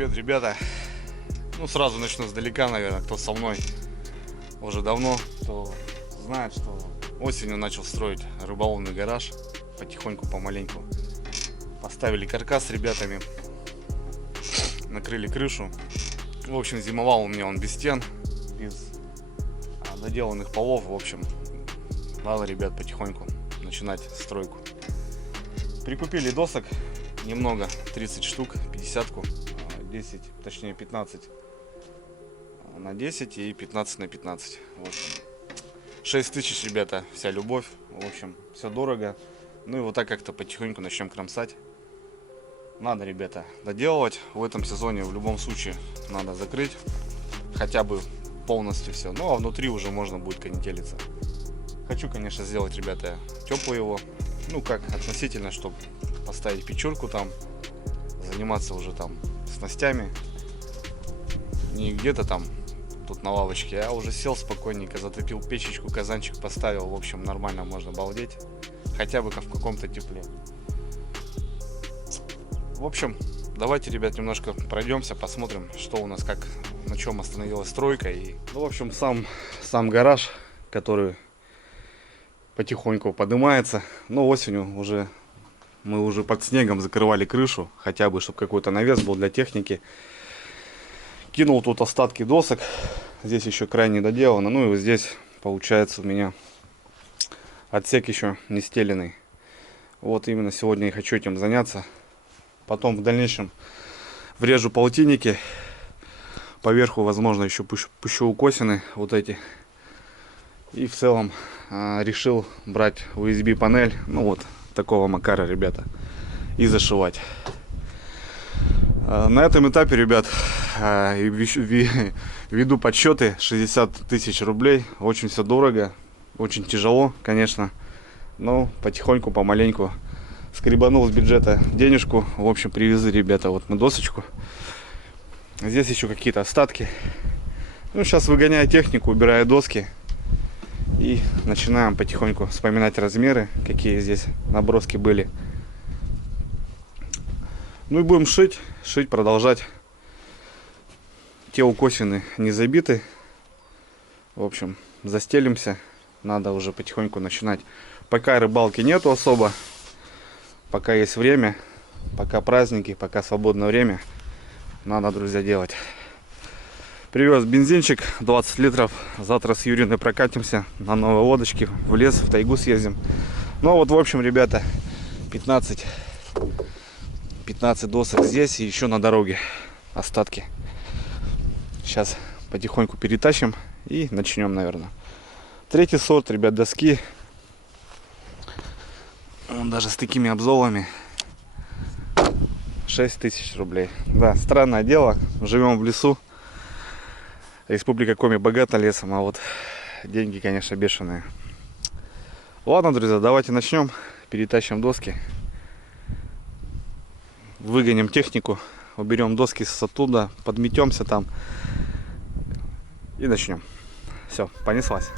Привет, ребята. Ну, сразу начну сдалека, наверное, кто со мной уже давно, кто знает, что осенью начал строить рыболовный гараж. Потихоньку, помаленьку. Поставили каркас с ребятами, накрыли крышу. В общем, зимовал у меня он без стен, без доделанных полов. В общем, надо, ребят, потихоньку начинать стройку. Прикупили досок немного, 30 штук, 50-ку, 10, точнее 15 на 10 и 15 на 15. Вот. 6 тысяч, ребята, вся любовь. В общем, все дорого. Ну и вот так как-то потихоньку начнем кромсать. Надо, ребята, доделывать. В этом сезоне в любом случае надо закрыть хотя бы полностью все. Ну а внутри уже можно будет конетелиться. Хочу, конечно, сделать, ребята, теплый его. Ну как, относительно, чтобы поставить печурку там, заниматься уже там снастями. Не где-то там тут на лавочке, а уже сел спокойненько, затопил печечку, казанчик поставил. В общем, нормально можно балдеть. Хотя бы в каком-то тепле. В общем, давайте, ребят, немножко пройдемся, посмотрим, что у нас, как, на чем остановилась стройка. И, ну, в общем, сам гараж, который потихоньку поднимается. Но осенью уже мы уже под снегом закрывали крышу, хотя бы, чтобы какой-то навес был для техники. Кинул тут остатки досок. Здесь еще край не доделано. Ну и вот здесь получается у меня отсек еще не стеленный. Вот именно сегодня я хочу этим заняться. Потом в дальнейшем врежу полтинники. Поверху, возможно, еще пущу укосины вот эти. И в целом решил брать USB панель. Ну вот такого макара, ребята. И зашивать. На этом этапе, ребят, веду подсчеты. 60 тысяч рублей. Очень все дорого. Очень тяжело, конечно. Но потихоньку, помаленьку скребанул с бюджета денежку. В общем, привезли, ребята, вот мы досочку. Здесь еще какие-то остатки. Ну, сейчас выгоняю технику, убираю доски. И начинаем потихоньку вспоминать размеры, какие здесь наброски были. Ну и будем шить, продолжать. Те укосины не забиты. В общем, застелимся. Надо уже потихоньку начинать. Пока рыбалки нету особо. Пока есть время, пока праздники, пока свободное время, надо, друзья, делать. Привез бензинчик 20 литров. Завтра с Юриной прокатимся на новой лодочке, в лес, в тайгу съездим. Ну вот, в общем, ребята, 15 досок здесь и еще на дороге остатки. Сейчас потихоньку перетащим и начнем, наверное. Третий сорт, ребят, доски. Даже с такими обзолами 6 тысяч рублей. Да, странное дело. Живем в лесу. Республика Коми богата лесом, а вот деньги, конечно, бешеные. Ладно, друзья, давайте начнем. Перетащим доски. Выгоним технику. Уберем доски с оттуда. Подметемся там. И начнем. Все, понеслась.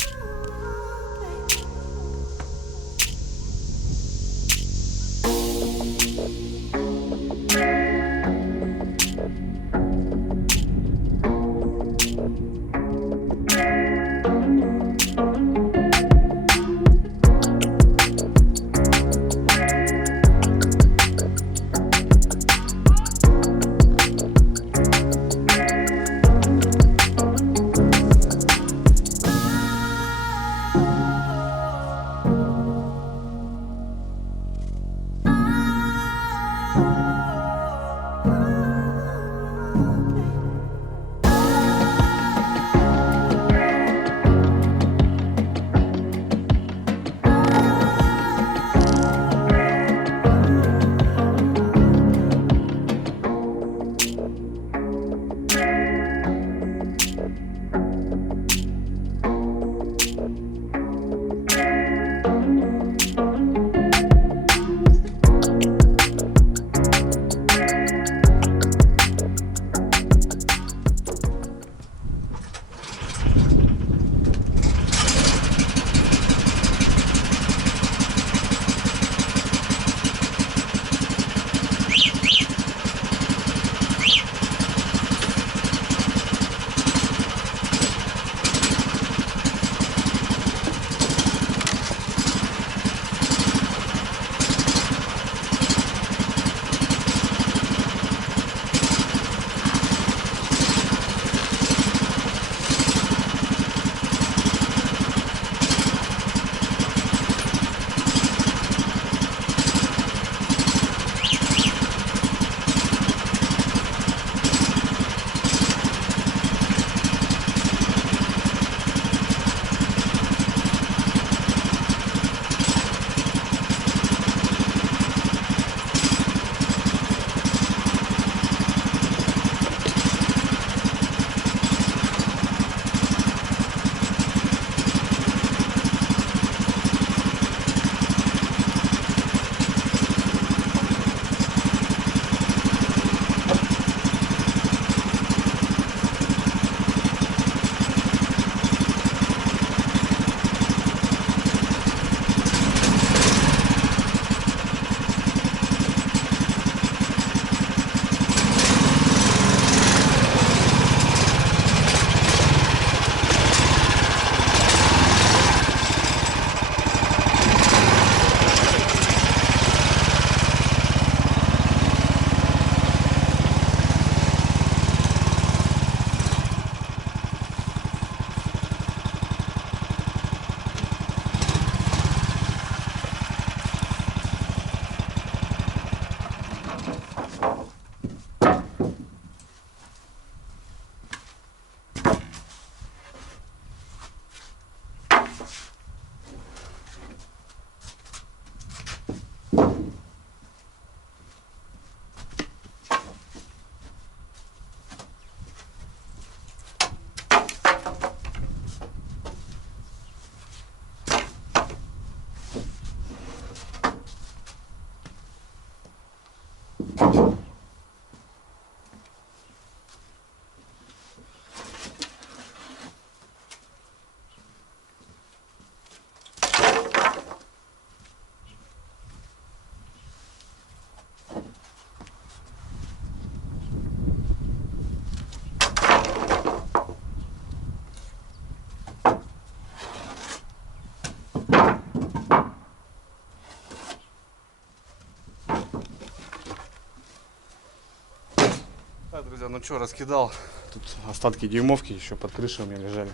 ну что, раскидал. Тут остатки дюймовки еще под крышей у меня лежали.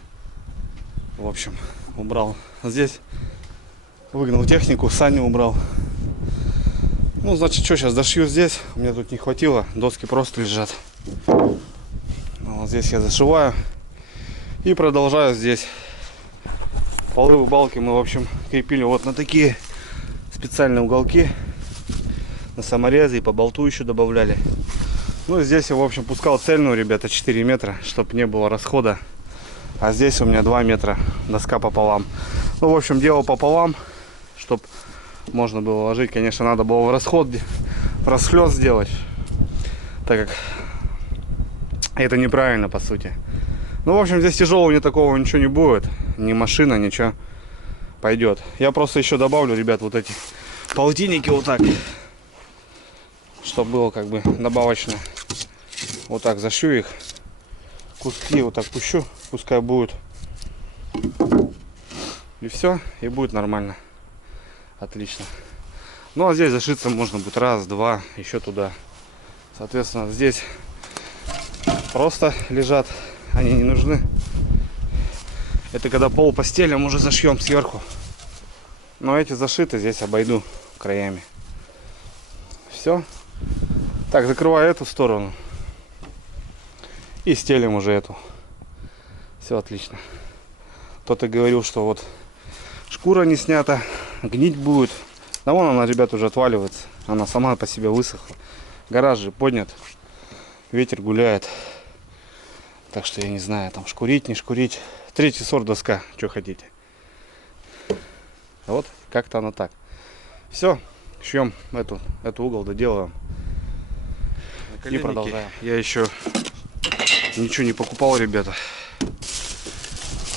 В общем, убрал здесь. Выгнал технику, сани убрал. Ну, значит, что, сейчас дошью здесь. У меня тут не хватило, доски просто лежат. Вот здесь я зашиваю. И продолжаю здесь. Полы балки мы, в общем, крепили вот на такие специальные уголки. На саморезы и по болту еще добавляли. Ну, здесь я, в общем, пускал цельную, ребята, 4 метра, чтобы не было расхода. А здесь у меня 2 метра, доска пополам. Ну, в общем, делал пополам, чтобы можно было ложить. Конечно, надо было в расход, в расхлёст сделать, так как это неправильно, по сути. Ну, в общем, здесь тяжелого не такого ничего не будет. Ни машина, ничего. Пойдет. Я просто еще добавлю, ребят, вот эти полтинники вот так. Чтобы было как бы добавочно. Вот так зашью их. Куски вот так пущу. Пускай будет. И все. И будет нормально. Отлично. Ну, а здесь зашиться можно будет раз, два, еще туда. Соответственно, здесь просто лежат. Они не нужны. Это когда пол постелим, уже зашьем сверху. Но эти зашиты, здесь обойду краями. Все. Так, закрываю эту сторону. И стелим уже эту. Все отлично. Кто-то говорил, что вот шкура не снята, гнить будет. Да вон она, ребят, уже отваливается. Она сама по себе высохла. Гараж же поднят. Ветер гуляет. Так что я не знаю, там шкурить, не шкурить. Третий сорт доска, что хотите. Вот, как-то оно так. Все, шьем эту угол, доделаем. И продолжаем. Я еще ничего не покупал, ребята.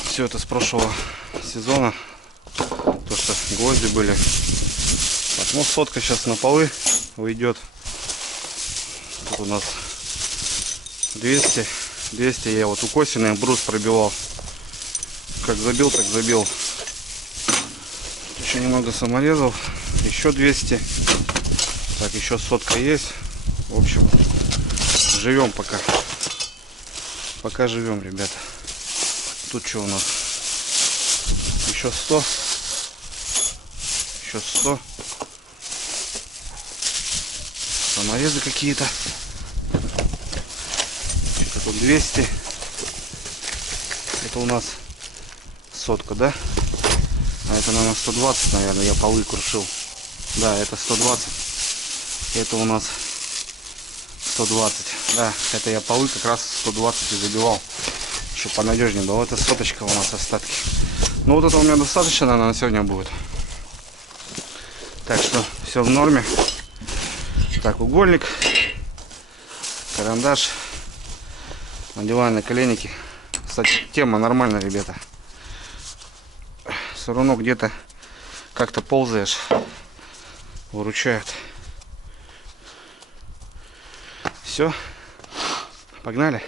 Все это с прошлого сезона. То, что гвозди были. Так, ну, сотка сейчас на полы уйдет. Тут у нас 200 я вот укосиный брус пробивал. Как забил, так забил. Еще немного саморезов. Еще 200. Так, еще сотка есть. В общем, живем пока. Пока живем, ребята. Тут что у нас? Еще 100. Еще 100. Саморезы какие-то. Тут 200. Это у нас сотка, да? А это, наверное, 120, наверное, я полы крушил. Да, это 120. Это у нас 120. Да, это я полы как раз 120 и забивал, чтобы понадежнее было. Это соточка у нас остатки. Ну, вот это у меня достаточно, наверное, на сегодня будет. Так что все в норме. Так, угольник, карандаш. Надеваю на коленники. Кстати, тема нормальная, ребята. Все равно где-то как-то ползаешь. Выручают. Все. Погнали.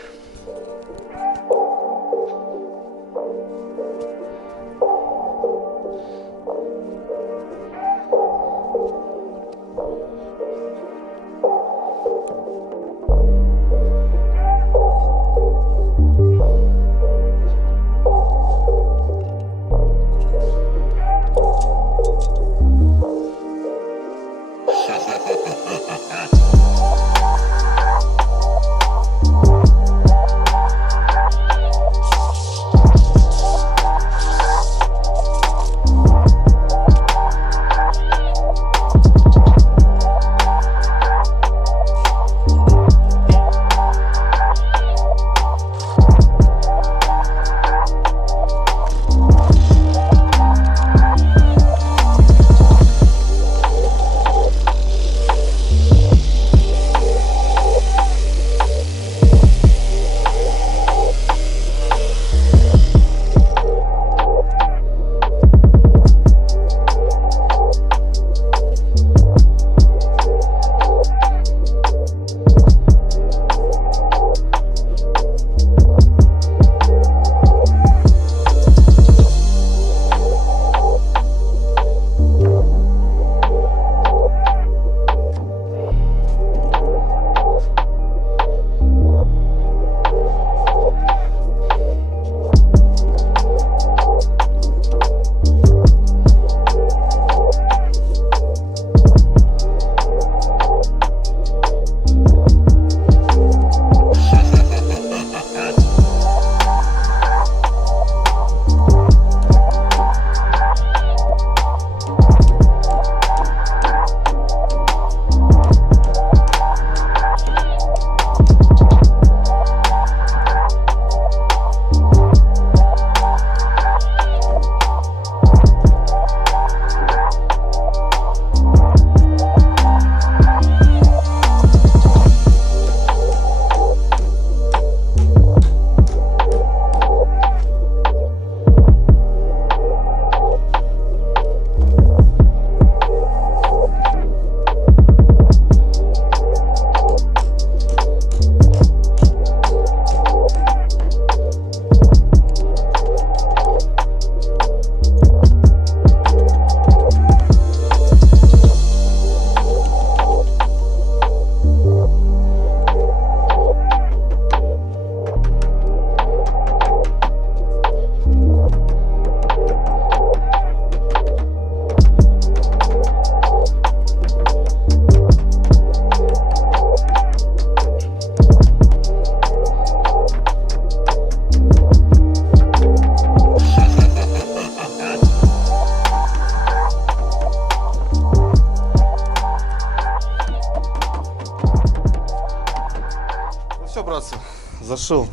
зашил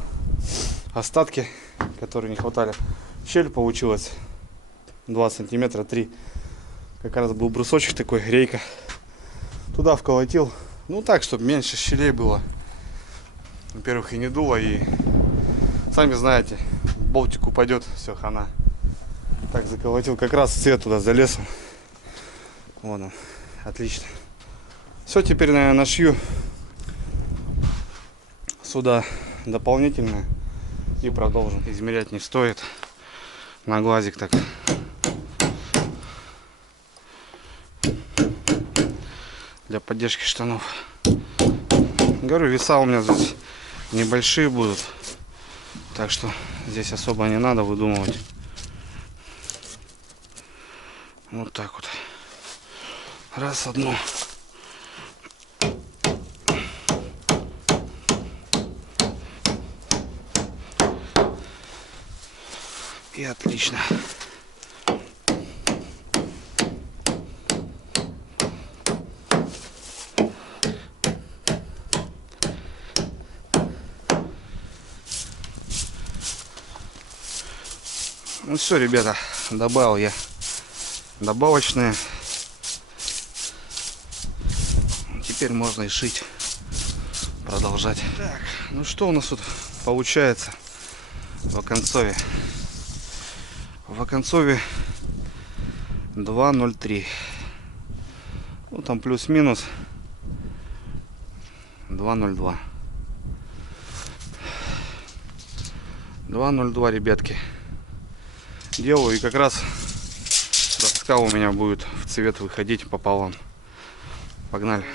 остатки, которые не хватали. Щель получилась 2 сантиметра, 3. Как раз был брусочек такой, рейка. Туда вколотил. Ну так, чтобы меньше щелей было. Во-первых, и не дуло, и сами знаете, болтик упадет, все, хана. Так заколотил, как раз цвет туда залез. Вон он, отлично. Все, теперь, наверное, нашью сюда дополнительно и продолжим. Измерять не стоит. На глазик так. Для поддержки штанов. Говорю, веса у меня здесь небольшие будут. Так что здесь особо не надо выдумывать. Вот так вот. Раз, одну. И отлично. Ну все, ребята, добавил я добавочные. Теперь можно и шить, продолжать. Так, ну что у нас тут получается в оконцове? В оконцове 2,03. Ну там плюс-минус 2,02. 2,02, ребятки. Делаю, и как раз доска у меня будет в цвет выходить пополам. Погнали.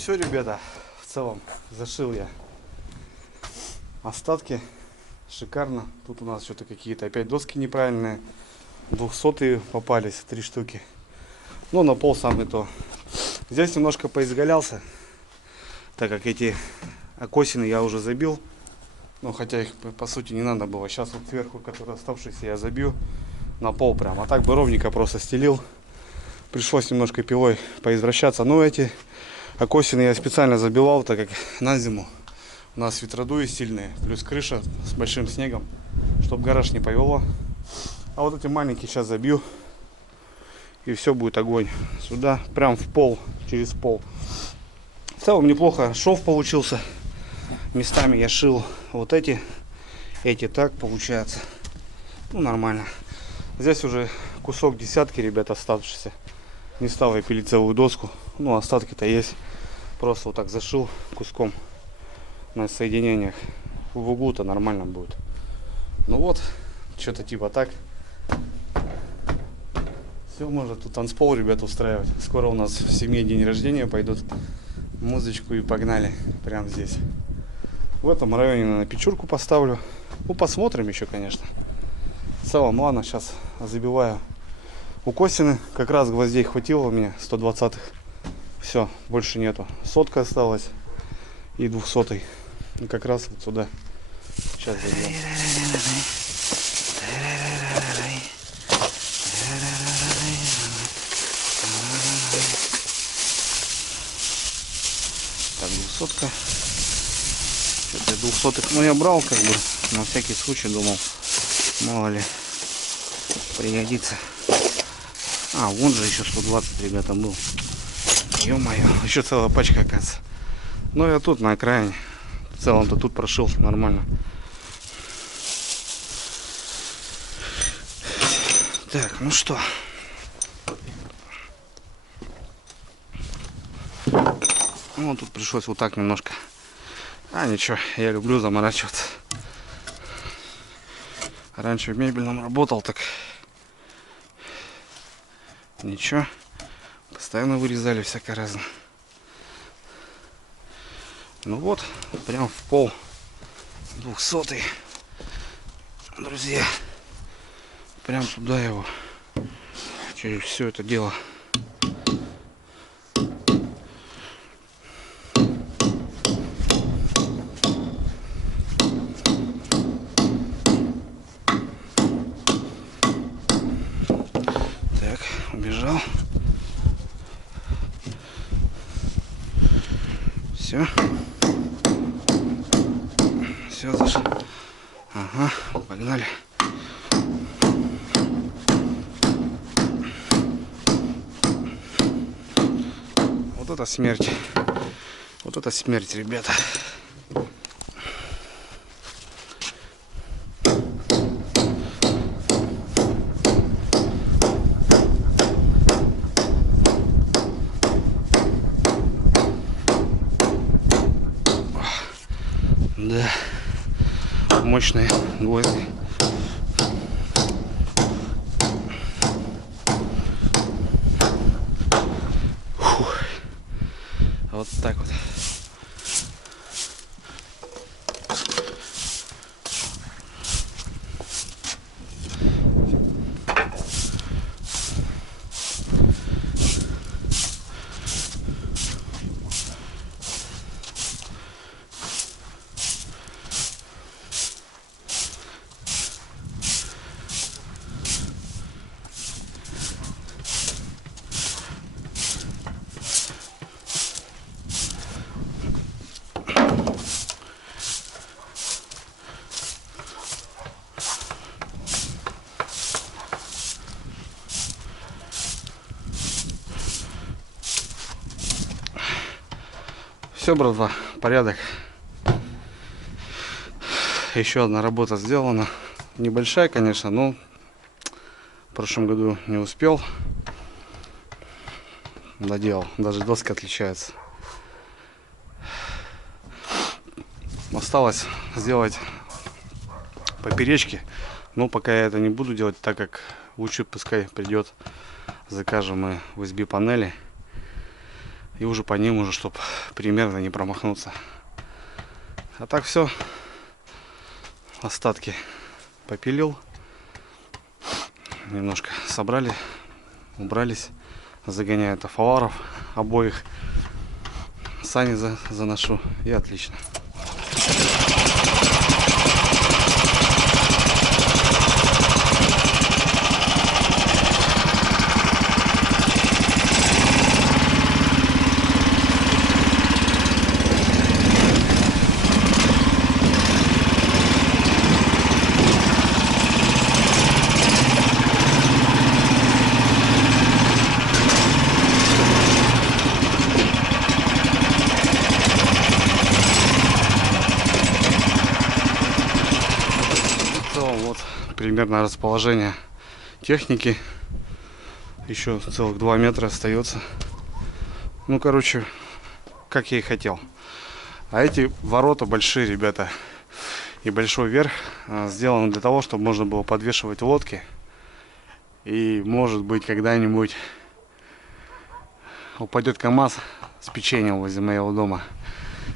все, ребята, в целом зашил я остатки. Шикарно. Тут у нас что-то какие-то опять доски неправильные. 200-е попались, 3 штуки. Ну, на пол самый то. Здесь немножко поизгалялся, так как эти окосины я уже забил. Ну, хотя их по сути не надо было. Сейчас вот сверху, которые оставшиеся, я забью на пол прям. А так бы ровненько просто стелил. Пришлось немножко пилой поизвращаться. Но эти окосины я специально забивал, так как на зиму у нас ветродуи сильные. Плюс крыша с большим снегом, чтобы гараж не повело. А вот эти маленькие сейчас забью. И все будет огонь. Сюда, прям в пол, через пол. В целом неплохо шов получился. Местами я шил вот эти так получается. Ну, нормально. Здесь уже кусок десятки, ребят, оставшийся. Не стал я пилить целую доску. Ну, остатки-то есть. Просто вот так зашил куском на соединениях. В углу-то нормально будет. Ну вот, что-то типа так. Все, можно тут танцпол, ребят, устраивать. Скоро у нас в семье день рождения, пойдут музычку и погнали. Прямо здесь. В этом районе на печурку поставлю. Ну, посмотрим еще, конечно. В целом, ладно, сейчас забиваю укосины. Как раз гвоздей хватило у меня, 120-х. Все, больше нету. 100-ка осталась и 200-й. И как раз вот сюда. Сейчас забьем. Так, 200-ка. Что-то 200-х, ну, я брал, как бы, на всякий случай, думал, мало ли, пригодится. А, вон же еще 120, ребята, был. Ё-моё, еще целая пачка, оказывается. Ну, я тут на окраине. В целом-то тут прошил нормально. Так, ну что. Ну, тут пришлось вот так немножко. А, ничего, я люблю заморачиваться. Раньше в мебельном работал, так ничего. Постоянно вырезали всякое разное. Ну вот, прям в пол 200-й. Друзья, прям туда его. Через все это дело. Так, убежал. Все. Все зашло. Ага, погнали. Вот это смерть. Вот это смерть, ребята. Да, мощные гвозди. Фух. Вот так вот. Все, братва, порядок. Еще одна работа сделана. Небольшая, конечно, но в прошлом году не успел. Доделал. Даже доска отличается. Осталось сделать поперечки. Но пока я это не буду делать, так как лучше пускай придет. Закажем мы USB панели. И уже по ним уже, чтобы примерно не промахнуться. А так все. Остатки попилил. Немножко собрали, убрались. Загоняю тафоваров обоих. Сани заношу. И отлично. Вот примерно расположение техники. Еще целых 2 метра остается. Ну, короче, как я и хотел. А эти ворота большие, ребята, и большой верх сделаны для того, чтобы можно было подвешивать лодки. И может быть когда-нибудь упадет КамАЗ с печеньем возле моего дома,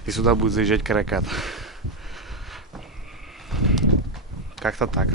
и сюда будет заезжать каракат. Как-то так.